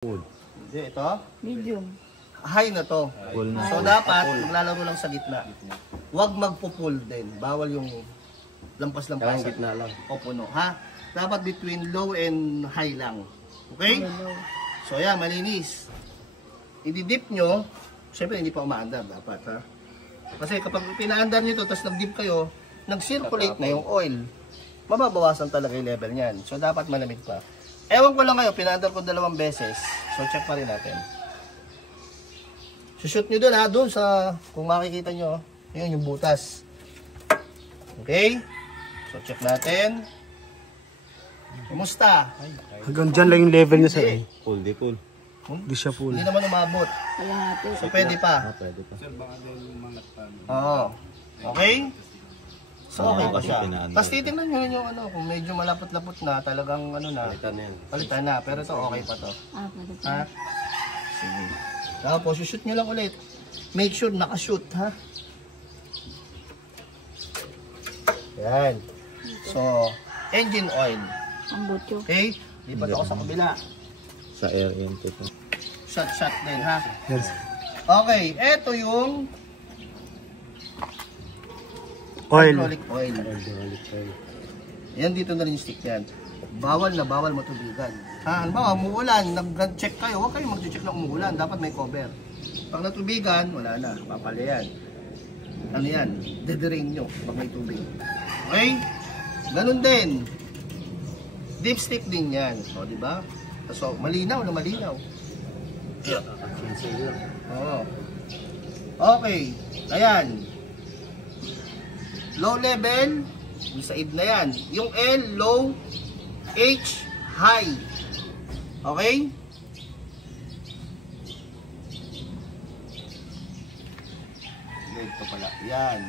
Full. Hindi, ito. Medium. High na to. Full na. So dapat maglalaro lang sa gitna. Huwag magpo-pull din. Bawal yung lampas-lampas. Kailangan gitna lang. O puno, ha? Dapat between low and high lang. Okay? So yan, malinis. I-dip nyo. Siyempre hindi pa umaandar dapat, ha? Kasi kapag pinaandar nyo ito, tapos nag-dip kayo, nag-circulate na yung oil. Mababawasan talaga yung level niyan. So dapat malamig pa. Ewan ko lang kayo, pinaandar ko 2 beses. So check pa rin natin. Shoot nyo doon, ha? Doon sa, kung makikita nyo, yun yung butas. Okay? So check natin. Kumusta? Hanggang dyan lang yung level niya sa Hindi. Full, di full. Hindi siya full. Hindi naman umabot. Kalahati. So pwede pa. Pwede pa. Oo. Okay? So okay pa siya. Pinaandar. Tapos titingnan nyo yung ano, kung medyo malapot-lapot na, talagang ano na, Palitan na yan. palitan na. Pero ito okay pa to. Pwede pa. Ha? Sige. Tapos shoot nyo lang ulit. Make sure nakashoot, ha? Yan. So, engine oil. Ang butyo. Okay? Lipat ako sa kabila. Sa air input. Shot din, ha? Yes. Okay, eto yung Oil. hydraulic oil. Yan, dito na rin yung stick yan. Bawal na bawal matubigan. Ha, halimbawa, umuulan, nag-check kayo, huwag kayo mag-check na umuulan, dapat may cover. Pag natubigan, wala na, papali yan. Ano yan? Dederain nyo pag may tubig. Okay? Ganun din. Dipstick din yan. O, diba? So, malinaw na malinaw. Oo. Okay. Ayan. Low level, yung sa id na yan. Yung L, low, H, high. Okay? Ito pala. Yan.